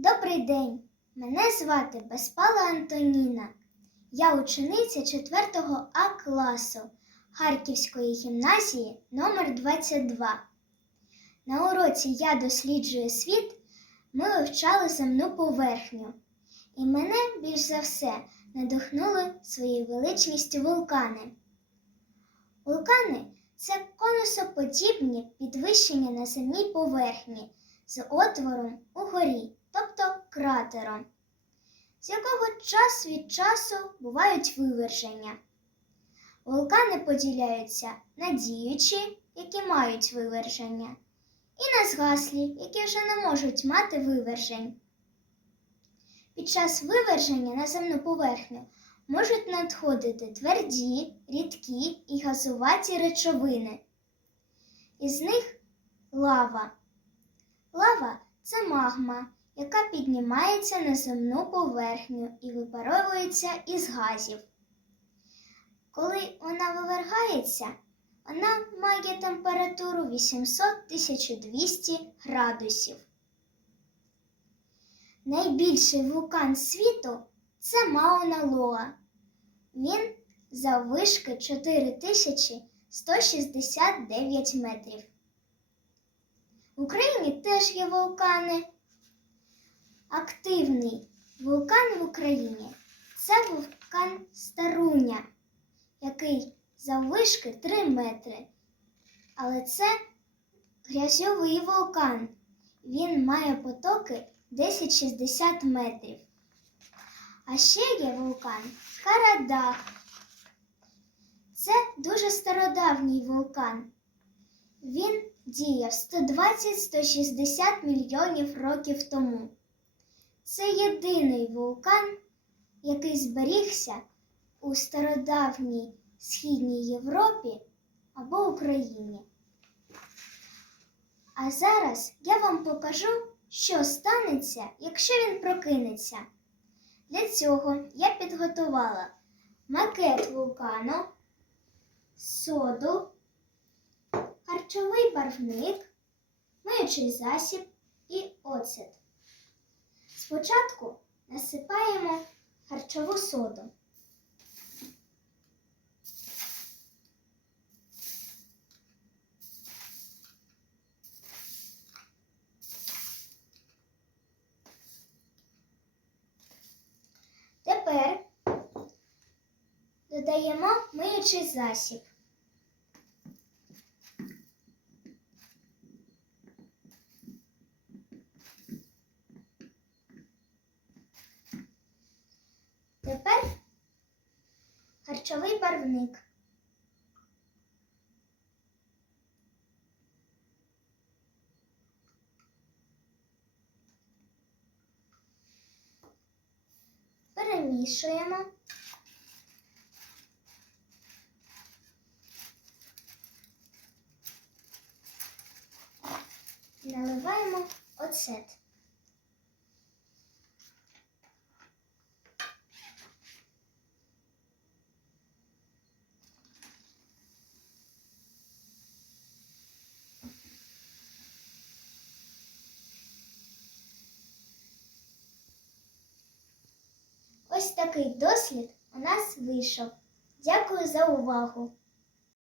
Добрий день! Мене звати Безпала Антоніна. Я учениця 4 А класу Харківської гімназії номер 22 На уроці Я досліджую світ ми вивчали земну поверхню. І мене більш за все надихнули своєю величністю вулкани. Вулкани це конусоподібні підвищення на земній поверхні з отвором угорі, тобто кратером, з якого час від часу бувають виверження. Вулкани поділяються на діючі, які мають виверження, і на згаслі, які вже не можуть мати вивержень. Під час виверження на земну поверхню можуть надходити тверді, рідкі і газуваті речовини. Із них лава. Лава це магма, яка піднімається на земну поверхню і випаровується із газів. Коли вона вивергається, вона має температуру 800-1200 градусів. Найбільший вулкан світу це Мауна Лоа. Він заввишки 4169 метрів. В Україні теж є вулкани. Активний вулкан в Україні це вулкан Старуня, який заввишки 3 метри. Але це грязьовий вулкан. Він має потоки 10-60 метрів. А ще є вулкан Карадах. Це дуже стародавній вулкан. Він діяв 120-160 мільйонів років тому. Це єдиний вулкан, який зберігся у стародавній Східній Європі або Україні. А зараз я вам покажу, що станеться, якщо він прокинеться. Для цього я підготувала макет вулкану, соду, харчовий барвник, миючий засіб і оцет. Спочатку насипаємо харчову соду. Тепер додаємо миючий засіб. Тепер харчовий барвник. Перемішуємо. Наливаємо оцет. Ось такий дослід у нас вийшов. Дякую за увагу!